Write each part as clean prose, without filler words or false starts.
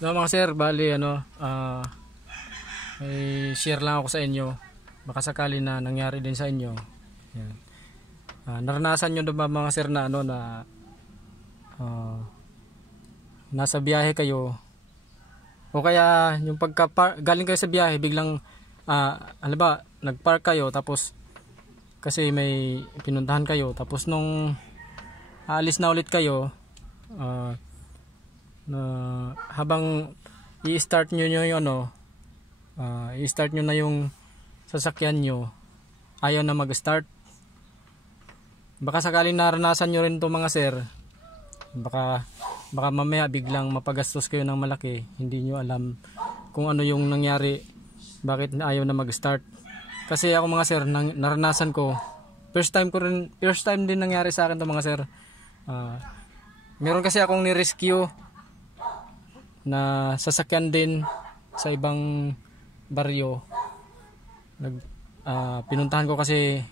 So mga sir, bali may share lang ako sa inyo. Baka sakali na nangyari din sa inyo. Yan. Naranasan nyo na ba mga sir na nasa biyahe kayo o kaya yung galing kayo sa biyahe biglang nagpark kayo tapos kasi may pinuntahan kayo tapos nung aalis na ulit kayo habang i-start nyo i-start nyo na yung sasakyan nyo, ayaw na mag-start. Baka sakaling naranasan nyo rin to mga sir, baka mamaya biglang mapagastos kayo ng malaki, hindi nyo alam kung ano yung nangyari, bakit ayaw na mag-start. Kasi ako mga sir, naranasan ko, first time din nangyari sa akin to mga sir. Meron kasi akong ni-rescue na sasakyan din sa ibang baryo. Pinuntahan ko kasi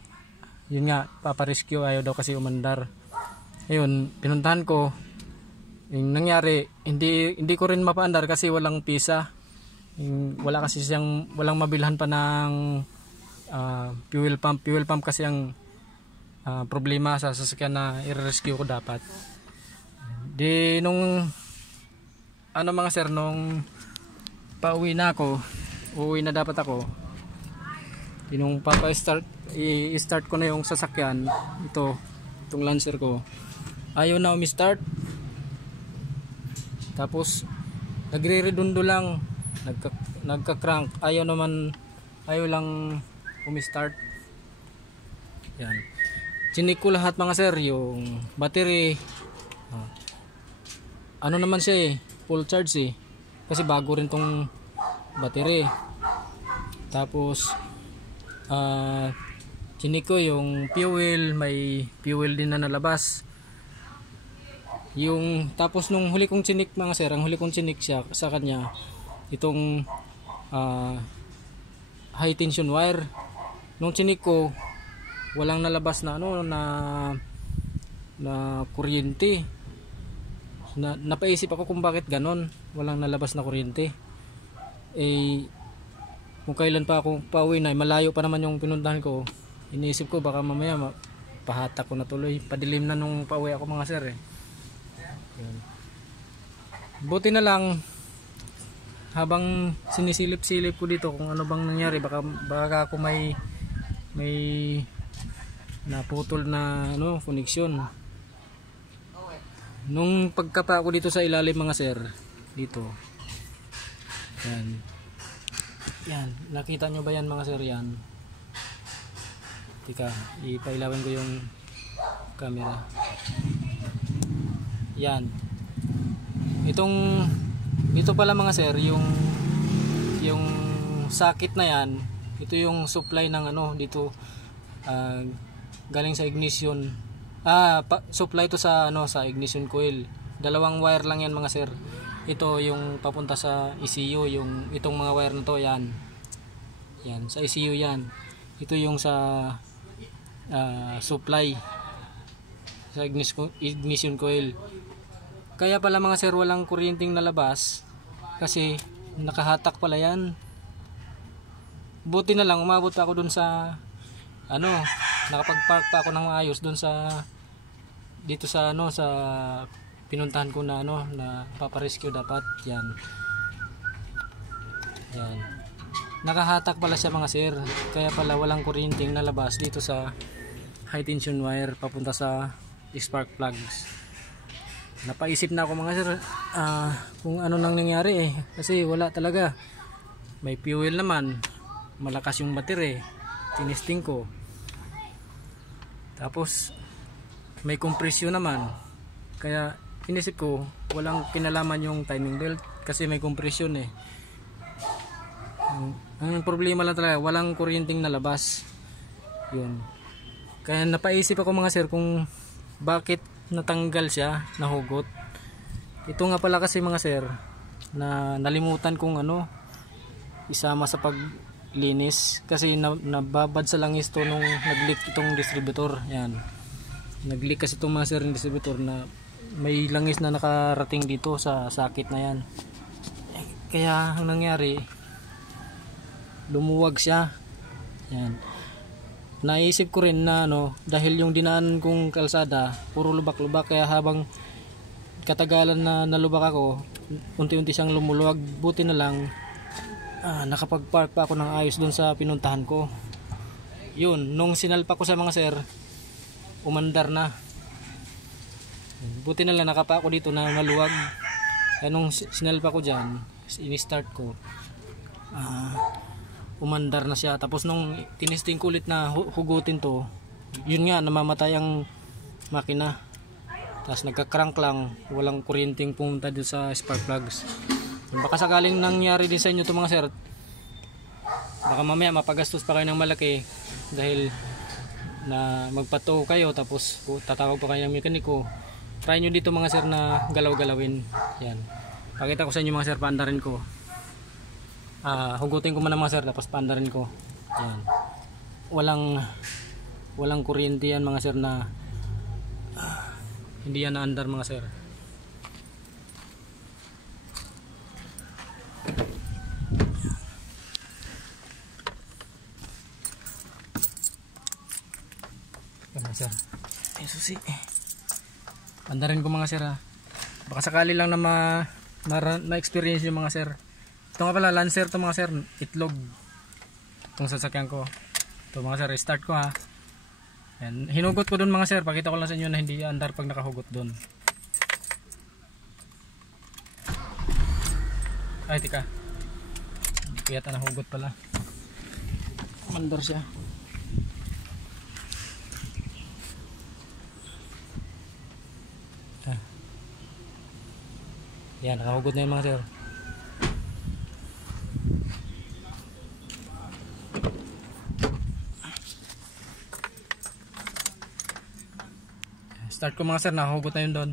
yun nga, paparescue, ayaw daw kasi umandar. Ayun, pinuntahan ko. Yung nangyari, hindi ko rin mapaandar kasi walang pisa. Walang mabilhan pa ng fuel pump kasi ang problema sa sasakyan na i-rescue ko dapat. Di nung mga sir, nung pauwi na ako, uuwi na dapat ako, nung i-start ko na yung sasakyan, itong Lancer ko, ayaw na umi-start. Tapos nagre-redundo lang, nagka-crank, ayaw lang umi-start. Yan, chinik ko lahat mga sir, yung battery, naman siya full charge kasi bago rin tong battery. Tapos chinik ko yung fuel, may fuel din na nalabas. Tapos nung huli kong chinik mga sir, ang huli kong chinik siya sa kanya, itong high tension wire. Nung chinik ko, walang nalabas na na kuryente. Napaisip ako kung bakit ganon, walang nalabas na kuryente. Kung kailan pa ako pauwi na, malayo pa naman yung pinuntahan ko, iniisip ko baka mamaya pahatak ko na tuloy, padilim na nung pauwi ako mga sir. Buti na lang, habang sinisilip-silip ko dito kung ano bang nangyari, baka ako may naputol na koneksyon. Nung pagkapa ko dito sa ilalim mga sir, dito, yan, nakita nyo ba yan mga sir? Yan, tika, ipailawin ko yung camera. Yan, ito pala mga sir, yung sakit na yan, ito yung supply ng dito, galing sa ignition. Supply to sa ignition coil. Dalawang wire lang yan mga sir. Ito yung papunta sa ECU, itong mga wire na to, yan sa ECU yan. Ito yung sa supply sa ignition coil. Kaya pala mga sir, walang kuryenteng nalabas kasi nakahatak pala yan. Buti na lang umabot pa ako dun sa nakapag-park pa ako ng maayos dun dito sa pinuntahan ko na paparescue dapat. Yan, nakahatak pala siya mga sir, kaya pala walang kuryenteng nalabas dito sa high tension wire papunta sa spark plugs. Napaisip na ako mga sir, kung ano nang nangyari kasi wala talaga. May fuel naman, malakas yung battery, tinesting ko. Tapos may kompresyon naman, kaya inisip ko walang kinalaman yung timing belt kasi may kompresyon Ang problema lang talaga, walang kuryenteng nalabas. Yun, kaya napaisip ako mga sir kung bakit natanggal siya, nahugot. Ito nga pala kasi mga sir, na nalimutan kong isama sa paglinis kasi nababad sa langis to nung nag-leak itong distributor. Yan, nag-leak kasi itong mga sir ng distributor na may langis na nakarating dito sa sakit na yan. Kaya ang nangyari, lumuwag siya. Yan. Naisip ko rin na dahil yung dinaan kong kalsada puro lubak-lubak, kaya habang katagalan na nalubak ako, unti-unti siyang lumuluwag. Buti na lang nakapag-park pa ako ng ayos doon sa pinuntahan ko. Yun, nung sinalpa ko sa mga sir, umandar na. Buti na lang nakapa ako dito na maluwag. Kaya nung sinalpa ko dyan, ini-start ko, umandar na siya. Tapos nung tinesting kulit na hugutin to, yun nga, namamatay ang makina. Tapos nagka-crank lang, walang kuryenteng pumunta dito sa spark plugs. Baka sakaling nangyari din sa inyo to mga sir, baka mamaya mapagastos pa kayo ng malaki dahil na magpato kayo, tapos tatawag pa kayo ng mekaniko. Try nyo dito mga sir na galaw-galawin. Yan, pakita ko sa inyo mga sir, paandarin ko. Hugutin ko muna mga sir, tapos paandarin ko. Yan, walang kuryente yan mga sir, na hindi yan naandar mga sir. Mga sir, ay susi, andarin ko mga sir baka sakali lang na ma-experience yung mga sir. Ito nga pala, Lancer to mga sir, itlog itong sasakyan ko. Ito mga sir, start ko yan, hinugot ko dun mga sir, pakita ko lang sa inyo na hindi andar pag nakahugot dun. Ay tika, hindi ko yata nahugot pala, andar siya. Yan, nakahugot na yun mga sir. Start ko mga sir, nakahugot na yun doon.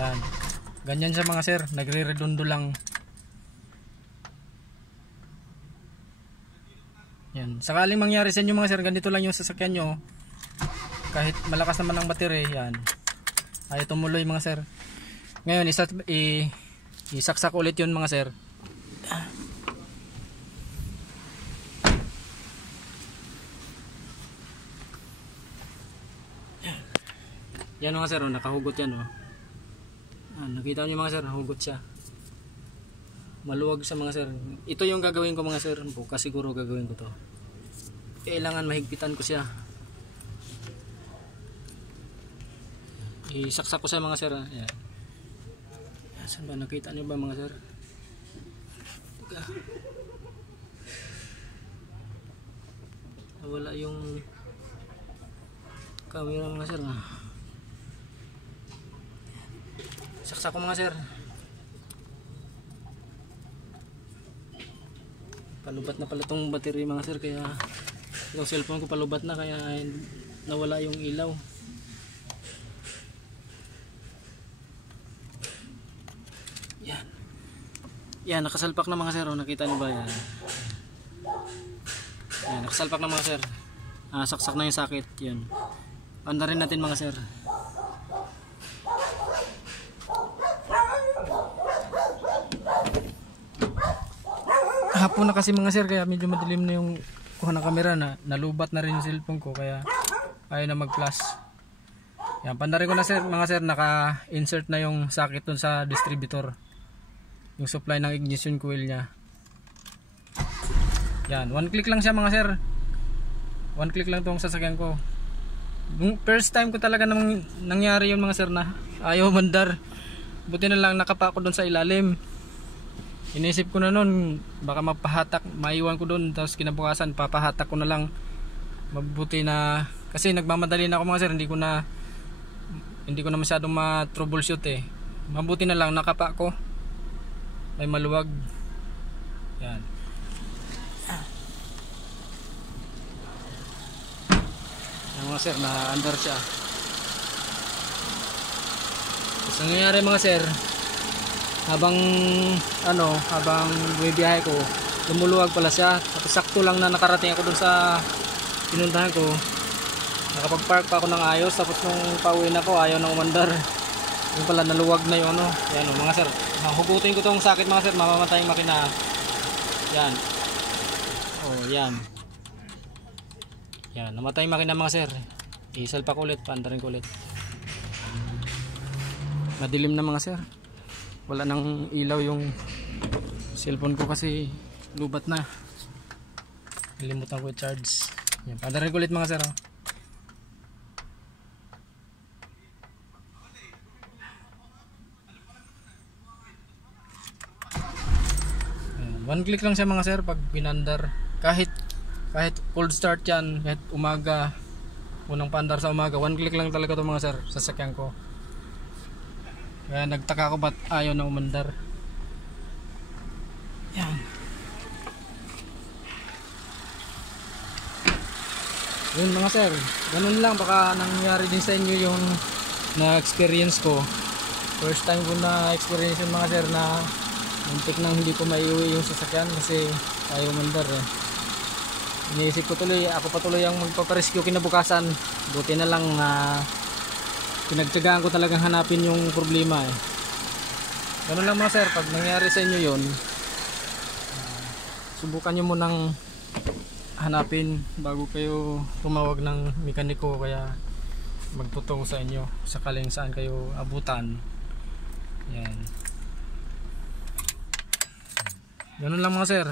Yan, ganyan siya mga sir, nagre-redondo lang. Yan, sakaling mangyari sa inyo mga sir, ganito lang yung sasakyan nyo, kahit malakas naman ang battery, yan, ayaw tumuloy mga sir. Ngayon isaksak ulit yun mga sir. Yan mga sir, nakahugot yan nakita nyo mga sir, nahugot siya, maluwag sa mga sir. Ito yung gagawin ko mga sir, bukas siguro gagawin ko to. Kailangan mahigpitan ko siya, isaksak ko sa mga sir. Ayan. Saan ba, nakita nyo ba mga sir? Wala yung camera mga sir. Saksak ko mga sir. Palubat na pala tong battery mga sir, kaya yung cellphone ko palubat na, kaya nawala yung ilaw. Yan, nakasalpak na mga sir, nakita nyo ba yan? Yan, nakasalpak na mga sir. Saksak na yung sakit. Yan, andarin natin mga sir. Hapon na kasi mga sir, kaya medyo madilim na yung kuha ng camera, nalubat na rin yung cellphone ko, kaya ayaw na mag flash. Yan, pandarin ko na sir mga sir, naka-insert na yung sakit dun sa distributor, yung supply ng ignition coil nya. Yan, one click lang siya mga sir, one click lang tong sasakyan ko. First time ko talaga nangyari yun mga sir, na ayaw mandar. Buti na lang nakapa ko doon sa ilalim. Inisip ko na nun, baka mapahatak, maiwan ko doon, tapos kinabukasan papahatak ko na lang. Mabuti na, kasi nagmamadali na ako mga sir, hindi ko na masyadong ma-troubleshoot Mabuti na lang nakapa ko, may maluwag. Yan, yan mga sir, na under siya. Tapos nangyayari mga sir, habang bumibiyahe ko, lumuluwag pala siya. Tapos sakto lang na nakarating ako dun sa pinuntahan ko, nakapag-park pa ako ng ayos. Tapos nung pauwi na ko, ayaw na umandar. Yung pala naluwag na yung ano. Yan o mga sir. Hugutin ko tong sakit mga sir. Mamamatay yung makina. Yan. Oh yan. Yan. Namatay yung makina mga sir. Isalpa ko ulit. Paandarin ko ulit. Madilim na mga sir. Wala nang ilaw yung cellphone ko kasi lubat na. Nalimutan ko i-charge. Yan. Paandarin ko ulit mga sir. Oh. One click lang siya mga sir pag pinandar. Kahit cold start yan, kahit umaga, unang pandar sa umaga, one click lang talaga to mga sir sa sasakyan ko. Kaya nagtaka ko ba't ayaw na umandar. Yan. Yun mga sir, ganun lang, baka nangyari din sa inyo yung na-experience ko. First time ko na-experience yung mga sir na muntik nang hindi ko maiuwi yung sasakyan kasi ayaw mandar eh. Iniisip ko tuloy, ako pa tuloy ang magpaparescue kinabukasan. Buti na lang pinagtyagaan ko talagang hanapin yung problema eh. Ganun lang mga sir, pag nangyari sa inyo yun, subukan nyo munang hanapin bago kayo tumawag ng mekaniko kaya magtutong sa inyo sakaling saan kayo abutan. Yan. Ganun lang mga sir.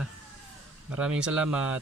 Maraming salamat.